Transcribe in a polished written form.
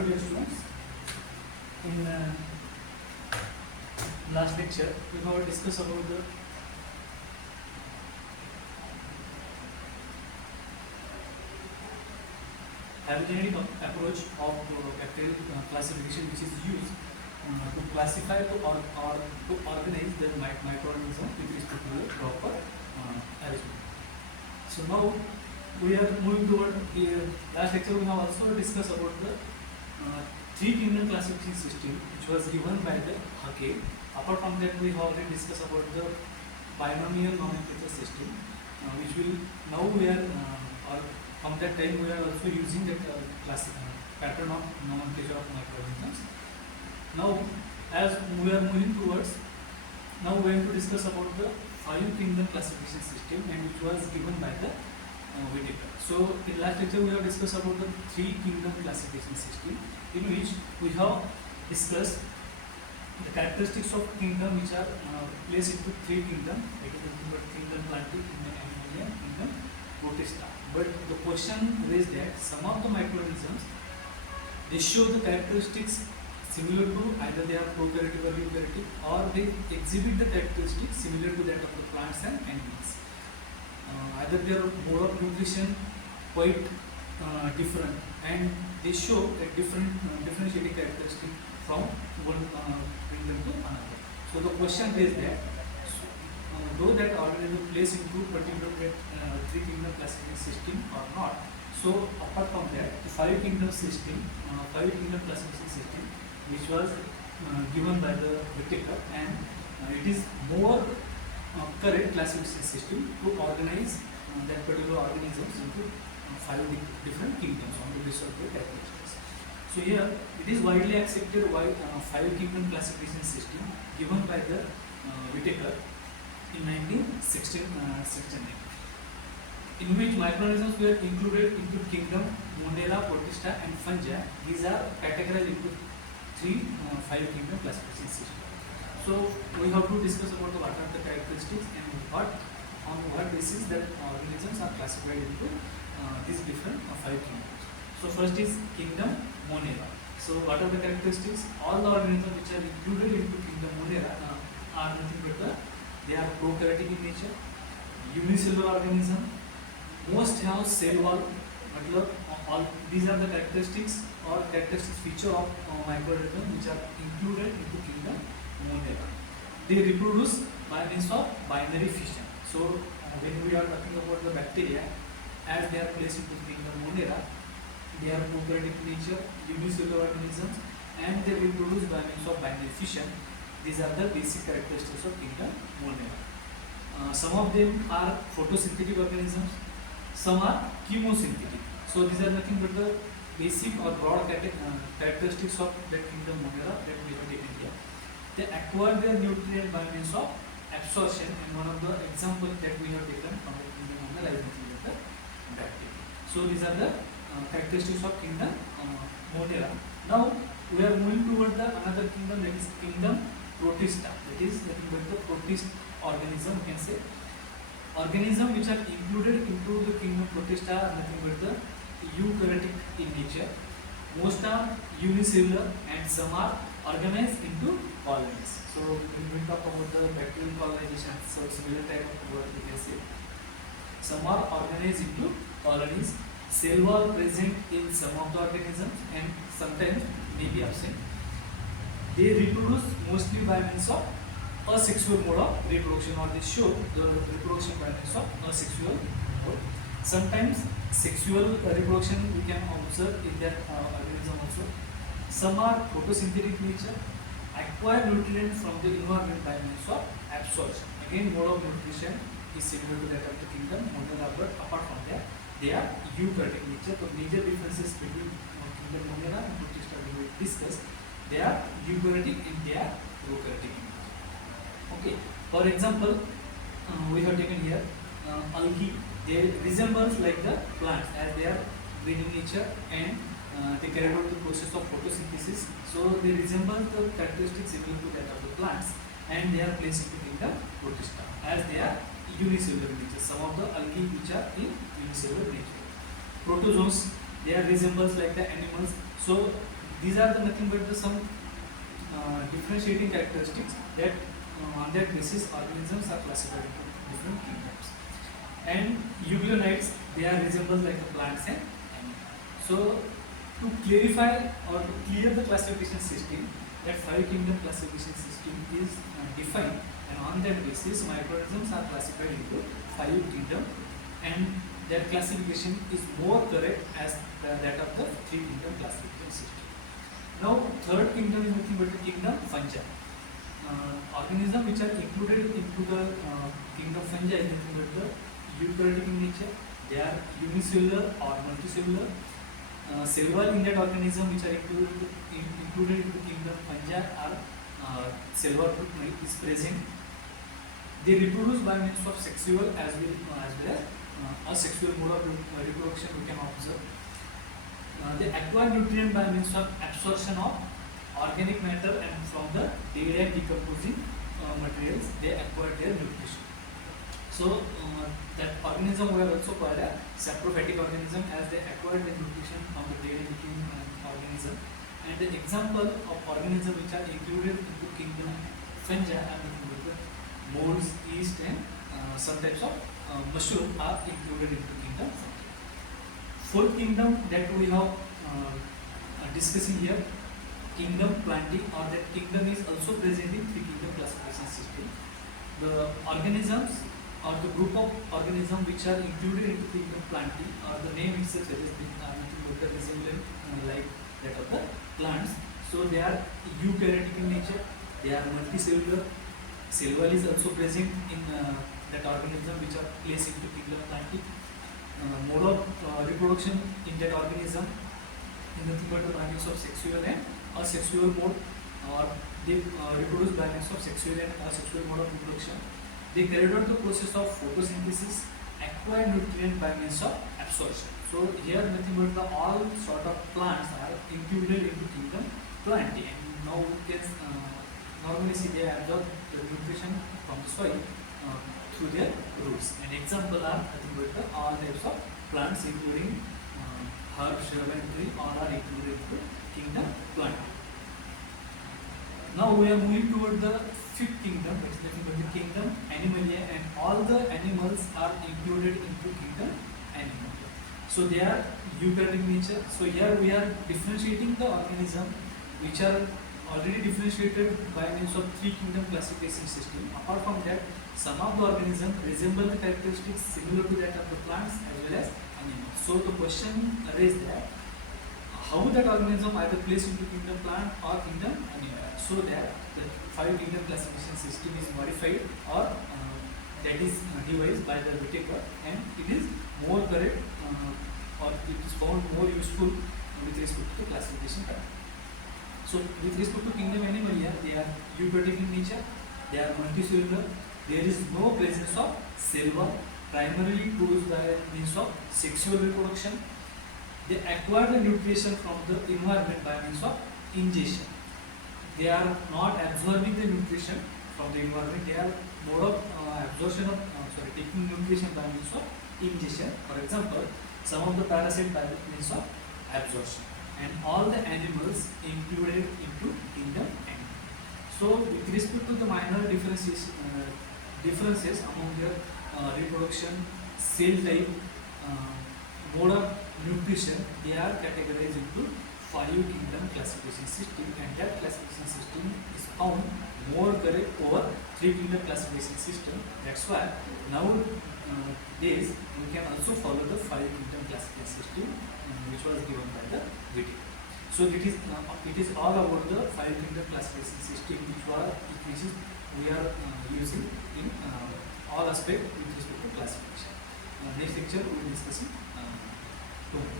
Hello dear students, in last lecture we have discussed about the phylogenetic approach of bacterial classification, which is used to classify or to organize the microorganisms with respect to the proper arrangement. So now we are moving toward last lecture we have also discussed about the three kingdom classification system which was given by the Haeckel. Apart from that, we have already discussed about the binomial nomenclature system, which will now we are or from that time we are also using the pattern of nomenclature of microorganisms. Now, as we are moving towards, now we are going to discuss about the five kingdom classification system, and which was given by the Whittaker. So in last lecture we have discussed about the three kingdom classification system, in which we have discussed the characteristics of kingdom which are placed into three kingdom, that is the kingdom Plantae, kingdom Animalia, kingdom Protista. But the question raised that some of the microorganisms, they show the characteristics similar to either they are prokaryotic or eukaryotic, or they exhibit the characteristics similar to that of the plants and animals. Either their mode of nutrition quite different, and they show a differentiating characteristic from one kingdom to another. So the question is that though that organism plays into particular three kingdom classification system or not, so apart from that, the five kingdom classification system, which was given by the Whittaker, and it is more correct classification system to organize that particular organisms into five different kingdoms on the basis of their characteristics. So here it is widely accepted five kingdom classification system given by the Whittaker in 1969, in which microorganisms were included into kingdom Monera, Protista, and Fungi. These are categorized into five kingdom classification system. So we have to discuss about what are the characteristics and on what basis that organisms are classified into these different five kingdoms. So first is kingdom Monera. So what are the characteristics? All the organisms which are included into kingdom Monera are nothing but they are prokaryotic in nature, unicellular organism, most have cell wall. All these are the characteristics or characteristic feature of microorganisms which are included into kingdom Monera. They reproduce by means of binary fission. So when we are talking about the bacteria, as they are placed into kingdom Monera, they are prokaryotic in nature, unicellular organisms, and they reproduce by means of binary fission. These are the basic characteristics of kingdom Monera. Some of them are photosynthetic organisms, some are chemosynthetic. So these are nothing but the basic or broad characteristics of that kingdom Monera that we have taken here. They acquire their nutrient by means of absorption, and one of the examples that we have taken from the kingdom Monera is nothing but the bacteria. So these are the characteristics of kingdom Monera. Now we are moving toward the another kingdom, that is kingdom Protista. That is nothing but the protist organism, we can say. Organisms which are included into the kingdom Protista are nothing but the eukaryotic in nature. Most are unicellular and some are organized into colonies. So when we talk about the bacterial colonization, so similar type of word we can say. Some are organized into colonies. Cell wall present in some of the organisms and sometimes may be absent. They reproduce mostly by means of asexual mode of reproduction, or they show the reproduction by means of asexual mode. Sometimes sexual reproduction we can observe in that organism also. Some are photosynthetic nature, acquire nutrients from the environment by means of absorption. Again, mode of nutrition is similar to that of the kingdom Monera, but apart from that, they are eukaryotic nature. The major differences between kingdom Monera and Protista we will discuss. They are eukaryotic and they are prokaryotic. Okay. For example, we have taken here algae. They resemble like the plants as they are green in nature, and they carry out the process of photosynthesis. So they resemble the characteristics similar to that of the plants, and they are placed into kingdom Protista as they are unicellular nature. Some of the algae which are in unicellular nature. Protozoans, they are resembles like the animals. So these are the nothing but the some differentiating characteristics that on that basis organisms are classified into different kingdoms. And euglenites, they are resemble like the plants and animals. So to clarify or to clear the classification system, that five kingdom classification system is defined, and on that basis microorganisms are classified into five kingdom, and that classification is more correct as that of the three kingdom classification system. Now third kingdom is nothing but the kingdom fungi. Organisms which are included into the kingdom fungi is nothing but the eukaryotic in nature. They are unicellular or multicellular. Cellular in that organism which are included into kingdom fungi are cellular is present. They reproduce by means of sexual as well as asexual mode of reproduction we can observe. They acquire nutrient by means of absorption of organic matter, and from the dead and decomposing materials they acquire their nutrition. So that organism we have also called a saprophytic organism, as they acquire the nutrition from the dead and decaying organism. And the example of organisms which are included into kingdom fungi are molds, yeast, and some types of mushroom are included into kingdom fungi. Fourth kingdom that we have discussing here, kingdom plantae, or that kingdom is also present in three kingdom classification system. The organisms or the group of organisms which are included into kingdom plantae, or the name itself suggests the resemblance like that of the plants. So they are eukaryotic in nature, they are multicellular. Cellular is also present in that organism which are placed into kingdom plantae. Mode of reproduction in that organism is nothing but the by means of sexual and asexual mode, or they reproduce by means of sexual and asexual mode of reproduction. They carried out the process of photosynthesis, acquire nutrient by means of absorption. So here nothing but the all sort of plants are included into kingdom plantae, and now we can normally see they absorb the nutrition from the soil through their roots. An example are nothing but the all types of plants including herbs, shrub and tree, all are included into kingdom plantae. Now we are moving toward the fifth kingdom, which is nothing but the kingdom Animalia, and all the animals are included into kingdom Animalia. So they are eukaryotic nature. So here we are differentiating the organism which are already differentiated by means of three kingdom classification system. Apart from that, some of the organisms resemble the characteristics similar to that of the plants as well as animals. So the question raised that how that organism either placed into kingdom plant or kingdom animal, so that the five kingdom classification system is modified or that is devised by the Whittaker, and it is more correct or it is found more useful with respect to the classification pattern. So with respect to kingdom Animalia, they are eukaryotic in nature, they are multicellular, there is no presence of cell, primarily produced by means of sexual reproduction. They acquire the nutrition from the environment by means of ingestion. They are not absorbing the nutrition from the environment, they are mode of absorption of taking nutrition by means of ingestion. For example, some of the parasites by means of absorption, and all the animals included into kingdom animal. So with respect to the minor differences among their reproduction, cell type, mode of nutrition, they are categorized into five kingdom classification system, and that classification system is found more correct over three kingdom classification system. That's why nowadays we can also follow the five kingdom classification system which was given by the Whittaker. So it is all about the five kingdom classification system which we are using in all aspects with respect to classification. Next lecture we will discuss tomorrow.